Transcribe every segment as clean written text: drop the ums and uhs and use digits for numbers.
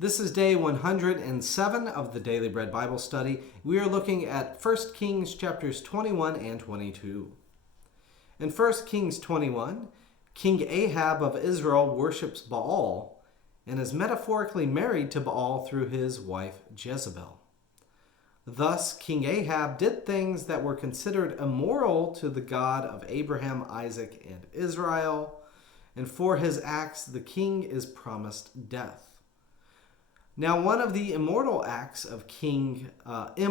This is day 107 of the Daily Bread Bible Study. We are looking at 1 Kings chapters 21 and 22. In 1 Kings 21, King Ahab of Israel worships Baal and is metaphorically married to Baal through his wife Jezebel. Thus, King Ahab did things that were considered immoral to the God of Abraham, Isaac, and Israel, and for his acts the king is promised death. Now, one of the immoral acts of King Ahab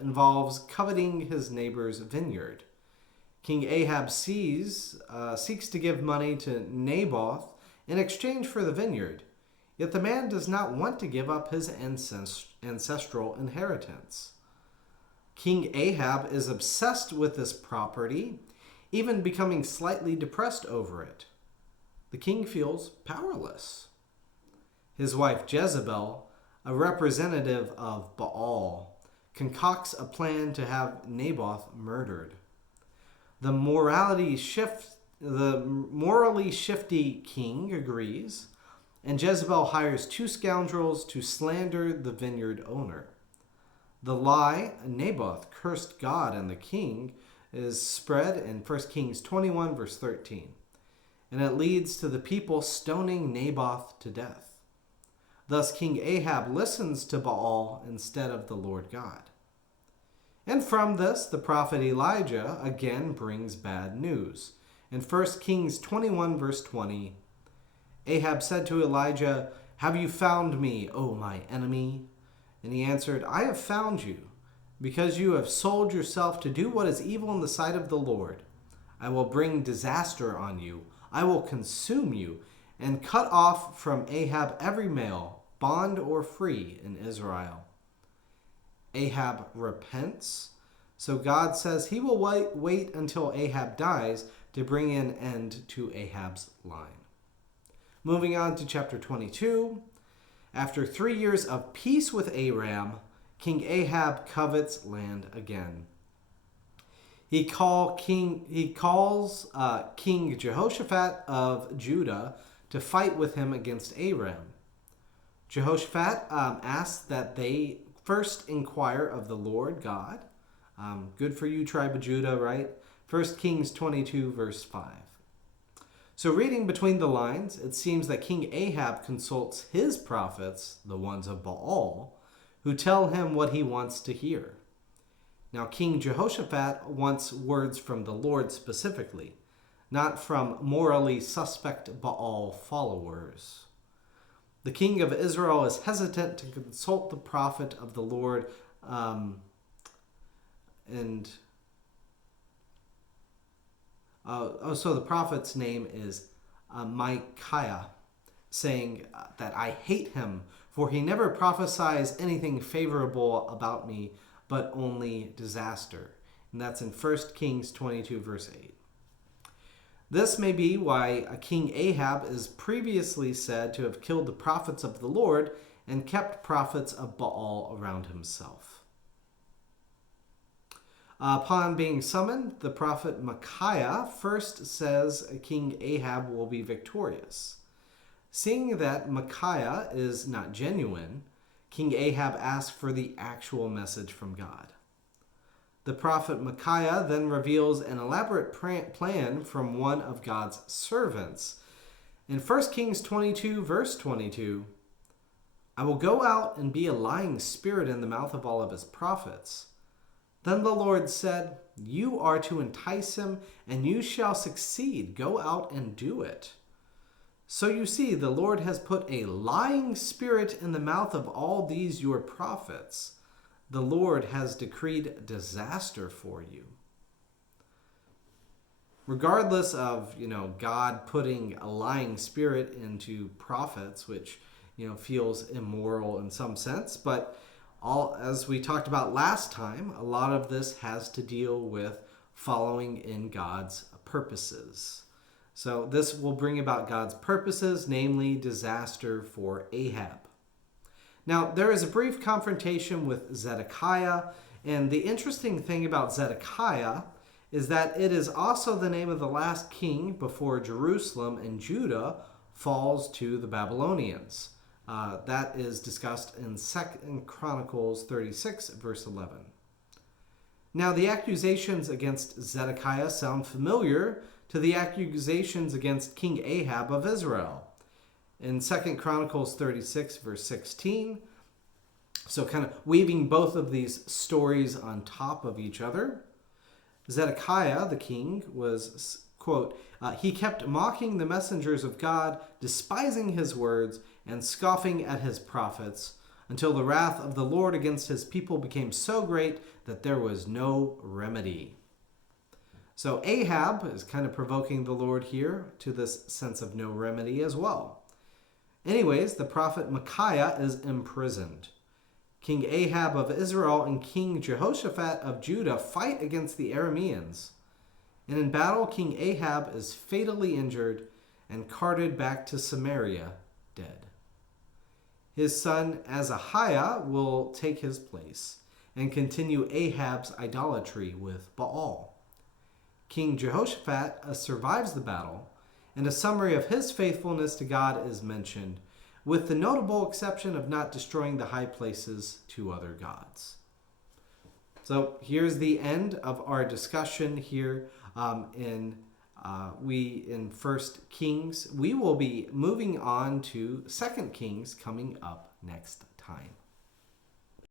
involves coveting his neighbor's vineyard. King Ahab seeks to give money to Naboth in exchange for the vineyard, yet the man does not want to give up his ancestral inheritance. King Ahab is obsessed with this property, even becoming slightly depressed over it. The king feels powerless. His wife Jezebel, a representative of Baal, concocts a plan to have Naboth murdered. The morally shifty king agrees, and Jezebel hires two scoundrels to slander the vineyard owner. The lie, Naboth cursed God and the king, is spread in 1 Kings 21, verse 13, and it leads to the people stoning Naboth to death. Thus, King Ahab listens to Baal instead of the Lord God. And from this, the prophet Elijah again brings bad news. In 1 Kings 21, verse 20, Ahab said to Elijah, "Have you found me, O my enemy?" And he answered, "I have found you, because you have sold yourself to do what is evil in the sight of the Lord. I will bring disaster on you. I will consume you, and cut off from Ahab every male, bond or free, in Israel." Ahab repents, so God says he will wait until Ahab dies to bring an end to Ahab's line. Moving on to chapter 22. After 3 years of peace with Aram, King Ahab covets land again. He calls King Jehoshaphat of Judah to fight with him against Aram. Jehoshaphat asks that they first inquire of the Lord God. Good for you, tribe of Judah, right? 1 Kings 22, verse 5. So reading between the lines, it seems that King Ahab consults his prophets, the ones of Baal, who tell him what he wants to hear. Now, King Jehoshaphat wants words from the Lord specifically, not from morally suspect Baal followers. The king of Israel is hesitant to consult the prophet of the Lord, so the prophet's name is Micaiah, saying that I hate him, for he never prophesies anything favorable about me, but only disaster. And that's in 1 Kings 22, verse 8. This may be why King Ahab is previously said to have killed the prophets of the Lord and kept prophets of Baal around himself. Upon being summoned, the prophet Micaiah first says King Ahab will be victorious. Seeing that Micaiah is not genuine, King Ahab asks for the actual message from God. The prophet Micaiah then reveals an elaborate plan from one of God's servants. In 1 Kings 22, verse 22, I will go out and be a lying spirit in the mouth of all of his prophets. Then the Lord said, you are to entice him, and you shall succeed. Go out and do it. So you see, the Lord has put a lying spirit in the mouth of all these your prophets. The Lord has decreed disaster for you. Regardless of, God putting a lying spirit into prophets, which, feels immoral in some sense, but as we talked about last time, a lot of this has to deal with following in God's purposes. So this will bring about God's purposes, namely disaster for Ahab. Now, there is a brief confrontation with Zedekiah, and the interesting thing about Zedekiah is that it is also the name of the last king before Jerusalem and Judah falls to the Babylonians. That is discussed in 2 Chronicles 36, verse 11. Now, the accusations against Zedekiah sound familiar to the accusations against King Ahab of Israel. In 2 Chronicles 36, verse 16, so kind of weaving both of these stories on top of each other, Zedekiah, the king, was, quote, he kept mocking the messengers of God, despising his words, and scoffing at his prophets, until the wrath of the Lord against his people became so great that there was no remedy. So Ahab is kind of provoking the Lord here to this sense of no remedy as well. Anyways, the prophet Micaiah is imprisoned. King Ahab of Israel and King Jehoshaphat of Judah fight against the Arameans. And in battle, King Ahab is fatally injured and carted back to Samaria dead. His son Ahaziah will take his place and continue Ahab's idolatry with Baal. King Jehoshaphat survives the battle, and a summary of his faithfulness to God is mentioned, with the notable exception of not destroying the high places to other gods. So here's the end of our discussion here in 1 Kings. We will be moving on to 2 Kings coming up next time.